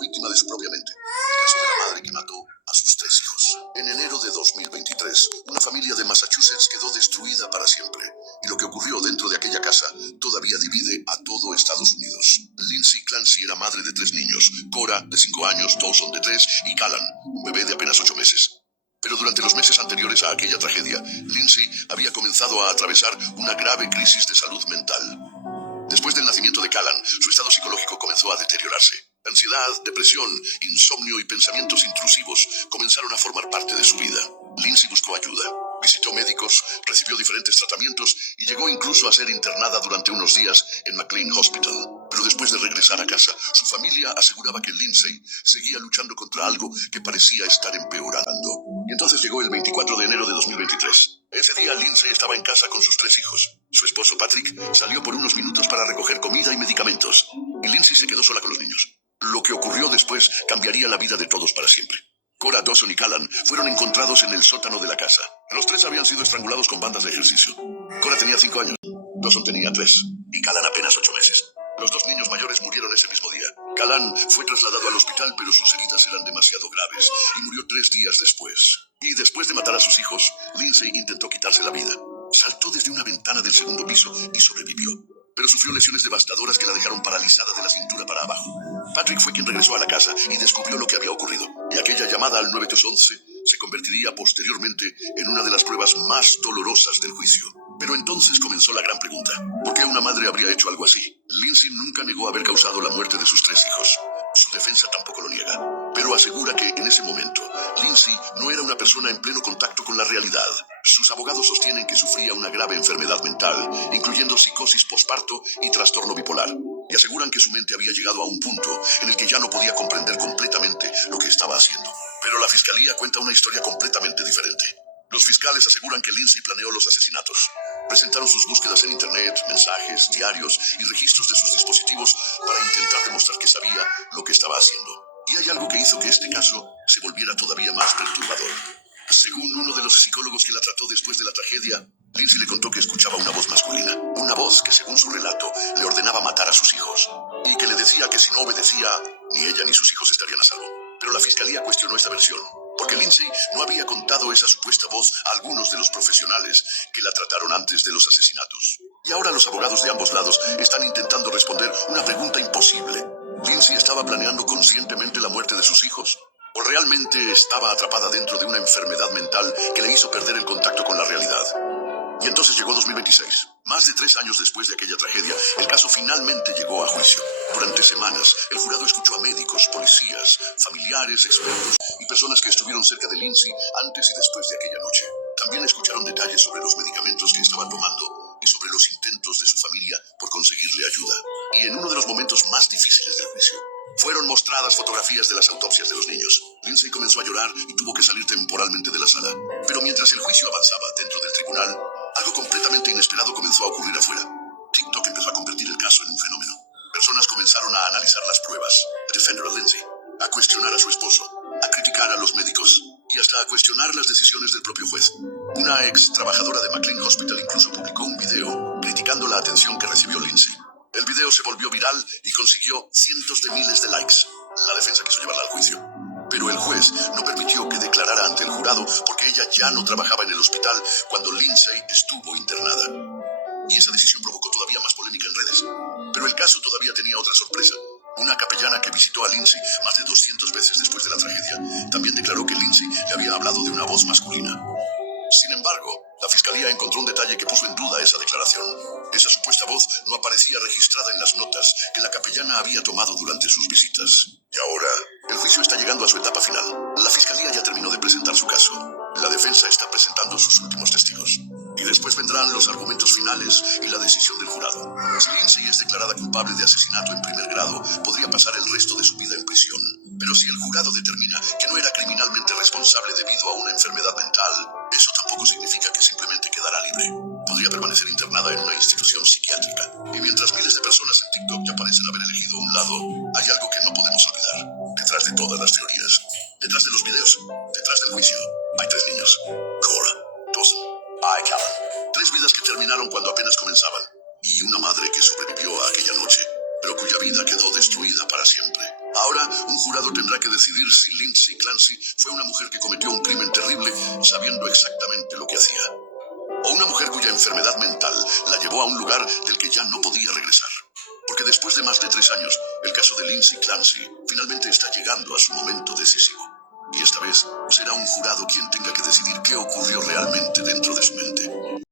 víctima de su propia mente. El caso de la madre que mató a sus 3 hijos. En enero de 2023, una familia de Massachusetts quedó destruida para siempre. Y lo que ocurrió dentro de aquella casa todavía divide a todo Estados Unidos. Lindsay Clancy era madre de 3 niños. Cora, de 5 años, Dawson, de 3, y Callan, un bebé de apenas 8 meses. Pero durante los meses anteriores a aquella tragedia, Lindsay había comenzado a atravesar una grave crisis de salud mental. Después del nacimiento de Callan, su estado psicológico comenzó a deteriorarse. Ansiedad, depresión, insomnio y pensamientos intrusivos comenzaron a formar parte de su vida. Lindsay buscó ayuda, visitó médicos, recibió diferentes tratamientos y llegó incluso a ser internada durante unos días en McLean Hospital. Pero después de regresar a casa, su familia aseguraba que Lindsay seguía luchando contra algo que parecía estar empeorando. Y entonces llegó el 24 de enero de 2023. Ese día Lindsay estaba en casa con sus 3 hijos. Su esposo Patrick salió por unos minutos para recoger comida y medicamentos. Y Lindsay se quedó sola con los niños. Lo que ocurrió después cambiaría la vida de todos para siempre. Cora, Dawson y Callan fueron encontrados en el sótano de la casa. Los 3 habían sido estrangulados con bandas de ejercicio. Cora tenía 5 años, Dawson tenía 3 y Callan apenas 8 meses. Los 2 niños mayores murieron ese mismo día. Callan fue trasladado al hospital, pero sus heridas eran demasiado graves y murió 3 días después. Y después de matar a sus hijos, Lindsay intentó quitarse la vida. Saltó desde una ventana del 2º piso y sobrevivió, pero sufrió lesiones devastadoras que la dejaron paralizada de la cintura para abajo. Patrick fue quien regresó a la casa y descubrió lo que había ocurrido. Y aquella llamada al 911 se convertiría posteriormente en una de las pruebas más dolorosas del juicio. Pero entonces comenzó la gran pregunta. ¿Por qué una madre habría hecho algo así? Lindsay nunca negó haber causado la muerte de sus 3 hijos. Su defensa tampoco lo niega, pero asegura que en ese momento Lindsay no era una persona en pleno contacto con la realidad. Sus abogados sostienen que sufría una grave enfermedad mental, incluyendo psicosis posparto y trastorno bipolar, y aseguran que su mente había llegado a un punto en el que ya no podía comprender completamente lo que estaba haciendo. Pero la fiscalía cuenta una historia completamente diferente. Los fiscales aseguran que Lindsay planeó los asesinatos. Presentaron sus búsquedas en internet, mensajes, diarios y registros de sus dispositivos para intentar demostrar que sabía lo que estaba haciendo. Y hay algo que hizo que este caso se volviera todavía más perturbador. Según uno de los psicólogos que la trató después de la tragedia, Lindsay le contó que escuchaba una voz masculina. Una voz que, según su relato, le ordenaba matar a sus hijos. Y que le decía que si no obedecía, ni ella ni sus hijos estarían a salvo. Pero la fiscalía cuestionó esta versión, porque Lindsay no había contado esa supuesta voz a algunos de los profesionales que la trataron antes de los asesinatos. Y ahora los abogados de ambos lados están intentando responder una pregunta imposible. ¿Lindsay estaba planeando conscientemente la muerte de sus hijos? ¿O realmente estaba atrapada dentro de una enfermedad mental que le hizo perder el contacto con la realidad? Y entonces llegó 2026. Más de 3 años después de aquella tragedia, el caso finalmente llegó a juicio. Durante semanas, el jurado escuchó a médicos, policías, familiares, expertos y personas que estuvieron cerca de Lindsay antes y después de aquella noche. También escucharon detalles sobre los medicamentos que estaba tomando y sobre los intentos de su familia por conseguirle ayuda. Y en uno de los momentos más difíciles del juicio, fueron mostradas fotografías de las autopsias de los niños. Lindsay comenzó a llorar y tuvo que salir temporalmente de la sala. Pero mientras el juicio avanzaba dentro del tribunal, algo completamente inesperado comenzó a ocurrir afuera. TikTok empezó a convertir el caso en un fenómeno. Personas comenzaron a analizar las pruebas, a defender a Lindsay, a cuestionar a su esposo, a criticar a los médicos y hasta a cuestionar las decisiones del propio juez. Una ex trabajadora de McLean Hospital incluso publicó un video criticando la atención que recibió Lindsay. El video se volvió viral y consiguió cientos de miles de likes. La defensa quiso llevarla al juicio, pero el juez no permitió que declarara ante el jurado porque ella ya no trabajaba en el hospital cuando Lindsay estuvo internada. Y esa decisión provocó todavía más polémica en redes. Pero el caso todavía tenía otra sorpresa. Una capellana que visitó a Lindsay más de 200 veces después de la tragedia también declaró que Lindsay le había hablado de una voz masculina. Sin embargo, la fiscalía encontró un detalle que puso en duda esa declaración. Esa supuesta voz no aparecía registrada en las notas que la capellana había tomado durante sus visitas. Y ahora, el juicio está llegando a su etapa final. La fiscalía ya terminó de presentar su caso. La defensa está presentando sus últimos testigos. Y después vendrán los argumentos finales y la decisión del jurado. Si Lindsay es declarada culpable de asesinato en primer grado, podría pasar el resto de su vida en prisión. Pero si el jurado determina que no era criminalmente responsable debido a una enfermedad mental, eso tampoco significa que simplemente quedará libre. Podría permanecer internada en una institución psiquiátrica. Y mientras miles de personas en TikTok ya parecen haber elegido un lado, hay algo que no podemos olvidar. Detrás de todas las teorías, detrás de los videos, detrás del juicio, hay 3 niños. Cora, Dawson, y Callan. 3 vidas que terminaron cuando apenas comenzaban. Y una madre que sobrevivió a aquella noche pero cuya vida quedó destruida para siempre. Ahora, un jurado tendrá que decidir si Lindsay Clancy fue una mujer que cometió un crimen terrible sabiendo exactamente lo que hacía, o una mujer cuya enfermedad mental la llevó a un lugar del que ya no podía regresar. Porque después de más de 3 años, el caso de Lindsay Clancy finalmente está llegando a su momento decisivo. Y esta vez será un jurado quien tenga que decidir qué ocurrió realmente dentro de su mente.